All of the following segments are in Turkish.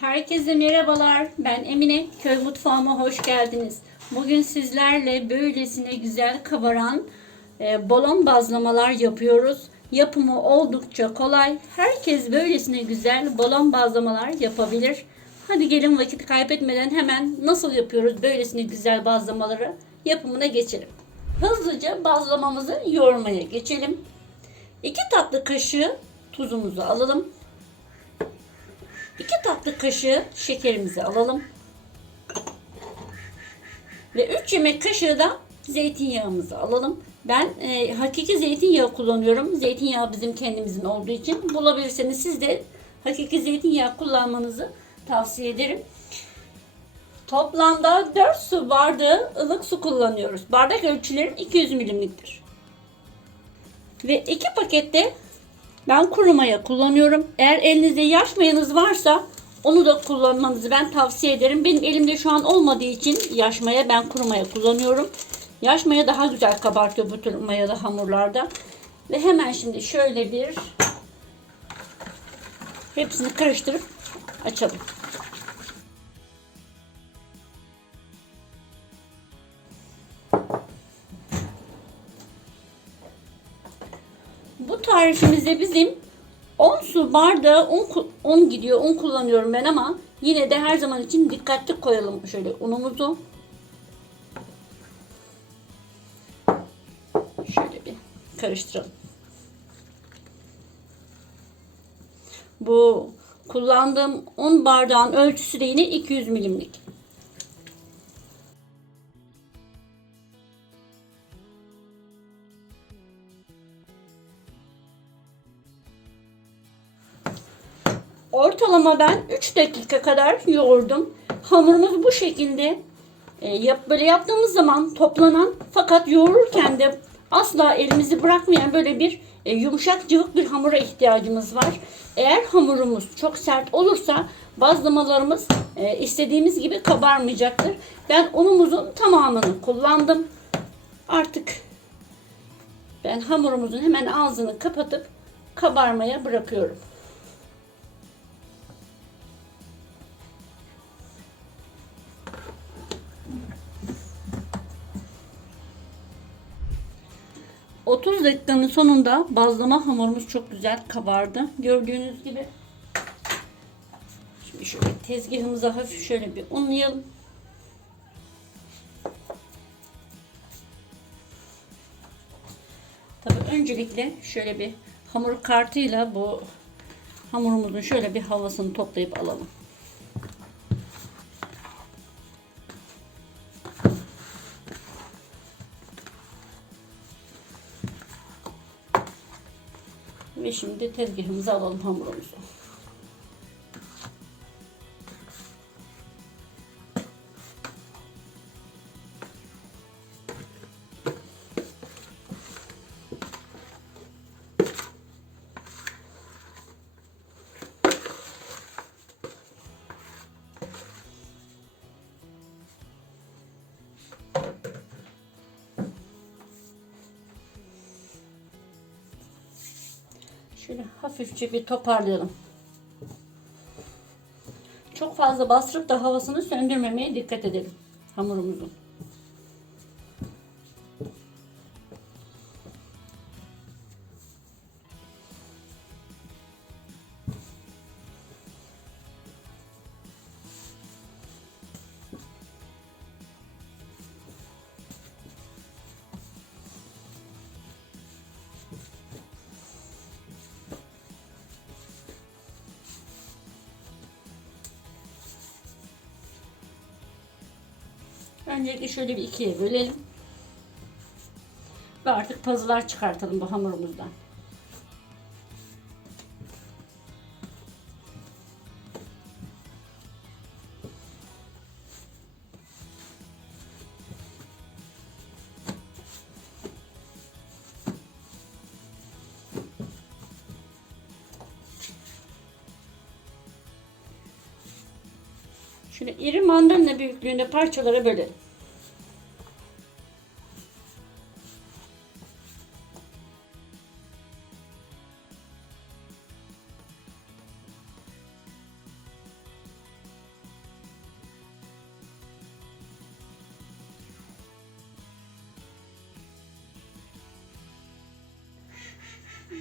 Herkese merhabalar. Ben Emine. Köy mutfağıma hoş geldiniz. Bugün sizlerle böylesine güzel kabaran e, balon bazlamalar yapıyoruz. Yapımı oldukça kolay. Herkes böylesine güzel balon bazlamalar yapabilir. Hadi gelin vakit kaybetmeden hemen nasıl yapıyoruz böylesine güzel bazlamaları yapımına geçelim. Hızlıca bazlamamızı yoğurmaya geçelim. 2 tatlı kaşığı tuzumuzu alalım. 2 tatlı kaşığı şekerimizi alalım. Ve 3 yemek kaşığı da zeytinyağımızı alalım. Ben e, hakiki zeytinyağı kullanıyorum. Zeytinyağı bizim kendimizin olduğu için. Bulabilirseniz siz de hakiki zeytinyağı kullanmanızı tavsiye ederim. Toplamda 4 su bardağı ılık su kullanıyoruz. Bardak ölçülerim 200 milimliktir. Ve 2 pakette ben kuru maya kullanıyorum. Eğer elinizde yaş mayanız varsa onu da kullanmanızı ben tavsiye ederim. Benim elimde şu an olmadığı için yaş maya ben kuru maya kullanıyorum. Yaş maya daha güzel kabartıyor bu tür mayalı hamurlarda. Ve hemen şimdi şöyle bir hepsini karıştırıp açalım. Bu tarifimizde bizim 10 su bardağı un, ku- un gidiyor. Un kullanıyorum ben ama yine de her zaman için dikkatli koyalım şöyle unumuzu. Şöyle bir karıştıralım. Bu kullandığım un bardağın ölçüsü de yine 200 milimlik. Ortalama ben 3 dakika kadar yoğurdum. Hamurumuz bu şekilde e, yap, böyle yaptığımız zaman toplanan fakat yoğururken de asla elimizi bırakmayan böyle bir e, yumuşak cıvık bir hamura ihtiyacımız var. Eğer hamurumuz çok sert olursa bazlamalarımız e, istediğimiz gibi kabarmayacaktır. Ben unumuzun tamamını kullandım. Artık ben hamurumuzun hemen ağzını kapatıp kabarmaya bırakıyorum. ...30 dakikanın sonunda bazlama hamurumuz çok güzel kabardı. Gördüğünüz gibi. Şimdi şöyle tezgahımıza hafif şöyle bir unlayalım. Tabii öncelikle şöyle bir hamur kartıyla bu hamurumuzun şöyle bir havasını toplayıp alalım. Şimdi tezgahımıza alalım hamurumuzu. Şöyle hafifçe bir toparlayalım. Çok fazla bastırıp da havasını söndürmemeye dikkat edelim hamurumuzun. Öncelikle şöyle bir ikiye bölelim. Ve artık pazılar çıkartalım bu hamurumuzdan. Şöyle iri mandalina büyüklüğünde parçalara bölelim.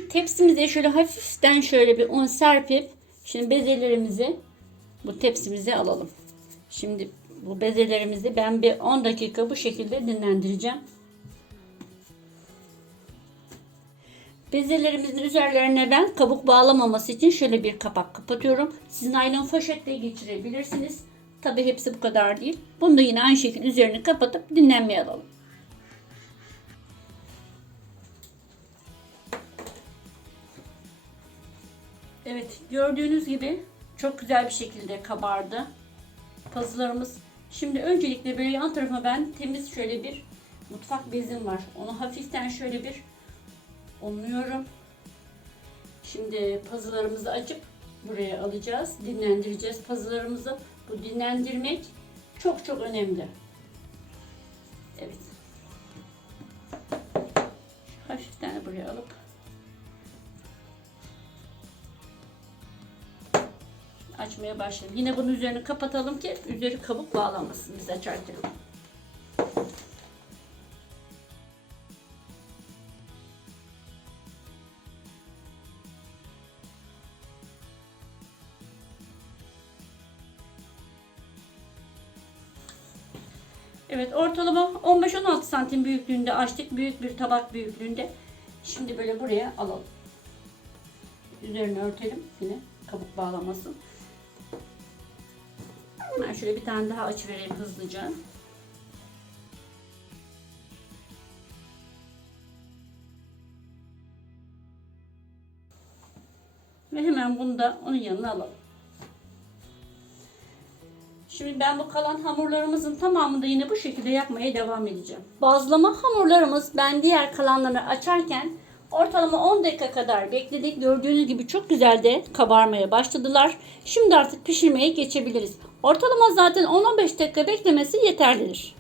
tepsimize şöyle hafiften şöyle bir un serpip şimdi bezelerimizi bu tepsimize alalım. Şimdi bu bezelerimizi ben bir 10 dakika bu şekilde dinlendireceğim. Bezelerimizin üzerlerine ben kabuk bağlamaması için şöyle bir kapak kapatıyorum. Siz naylon poşetle geçirebilirsiniz. Tabi hepsi bu kadar değil. Bunu da yine aynı şekilde üzerini kapatıp dinlenmeye alalım. Evet gördüğünüz gibi çok güzel bir şekilde kabardı. Pazılarımız. Şimdi öncelikle böyle yan tarafa ben temiz şöyle bir mutfak bezim var. Onu hafiften şöyle bir unluyorum. Şimdi pazılarımızı açıp buraya alacağız. Dinlendireceğiz pazılarımızı. Bu dinlendirmek çok çok önemli. Evet. Hafiften buraya alıp açmaya başlayalım. Yine bunun üzerini kapatalım ki üzeri kabuk bağlamasın biz açarken. Evet ortalama 15-16 santim büyüklüğünde açtık. Büyük bir tabak büyüklüğünde. Şimdi böyle buraya alalım. Üzerini örtelim. Yine kabuk bağlamasın. Ben şöyle bir tane daha açı vereyim hızlıca. Ve hemen bunu da onun yanına alalım. Şimdi ben bu kalan hamurlarımızın tamamını da yine bu şekilde yapmaya devam edeceğim. Bazlama hamurlarımız ben diğer kalanları açarken ortalama 10 dakika kadar bekledik. Gördüğünüz gibi çok güzel de kabarmaya başladılar. Şimdi artık pişirmeye geçebiliriz. Ortalama zaten 10-15 dakika beklemesi yeterlidir.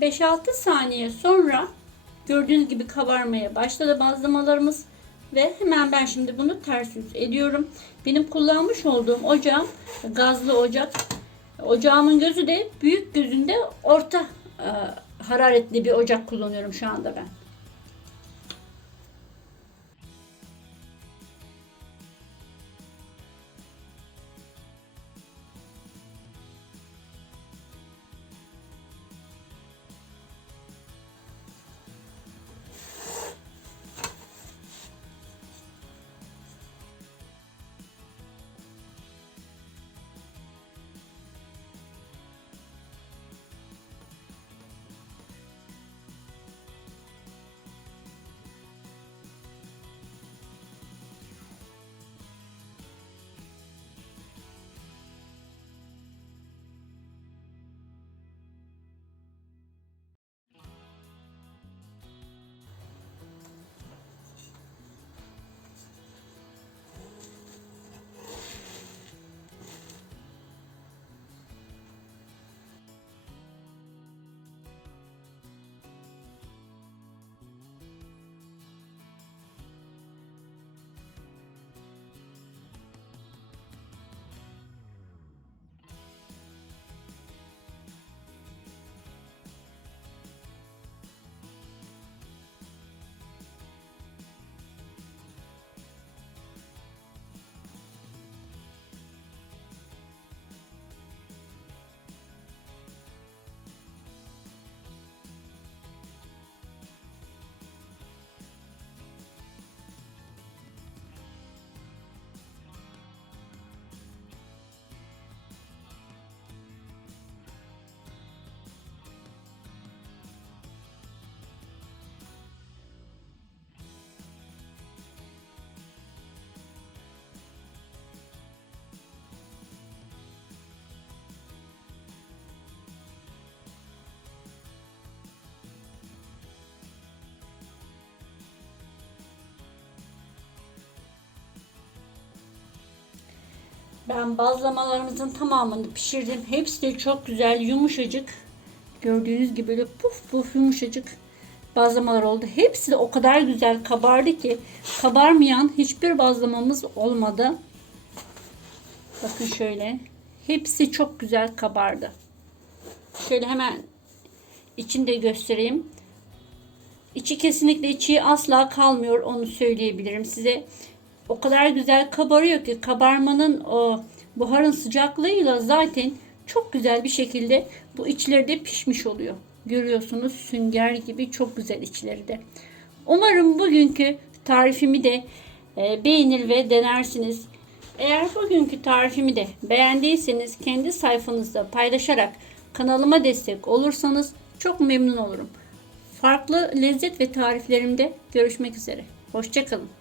...5-6 saniye sonra gördüğünüz gibi kabarmaya başladı bazlamalarımız ve hemen ben şimdi bunu ters yüz ediyorum. Benim kullanmış olduğum ocağım gazlı ocak. Ocağımın gözü de büyük gözünde orta e, hararetli bir ocak kullanıyorum şu anda ben. Ben bazlamalarımızın tamamını pişirdim. Hepsi de çok güzel, yumuşacık. Gördüğünüz gibi böyle puf puf yumuşacık bazlamalar oldu. Hepsi de o kadar güzel kabardı ki kabarmayan hiçbir bazlamamız olmadı. Bakın şöyle. Hepsi çok güzel kabardı. Şöyle hemen içini de göstereyim. İçi kesinlikle çiğ asla kalmıyor onu söyleyebilirim size. O kadar güzel kabarıyor ki kabarmanın o buharın sıcaklığıyla zaten çok güzel bir şekilde bu içleri de pişmiş oluyor. Görüyorsunuz sünger gibi çok güzel içleri de. Umarım bugünkü tarifimi de e, beğenir ve denersiniz. Eğer bugünkü tarifimi de beğendiyseniz kendi sayfanızda paylaşarak kanalıma destek olursanız çok memnun olurum. Farklı lezzet ve tariflerimde görüşmek üzere. Hoşçakalın.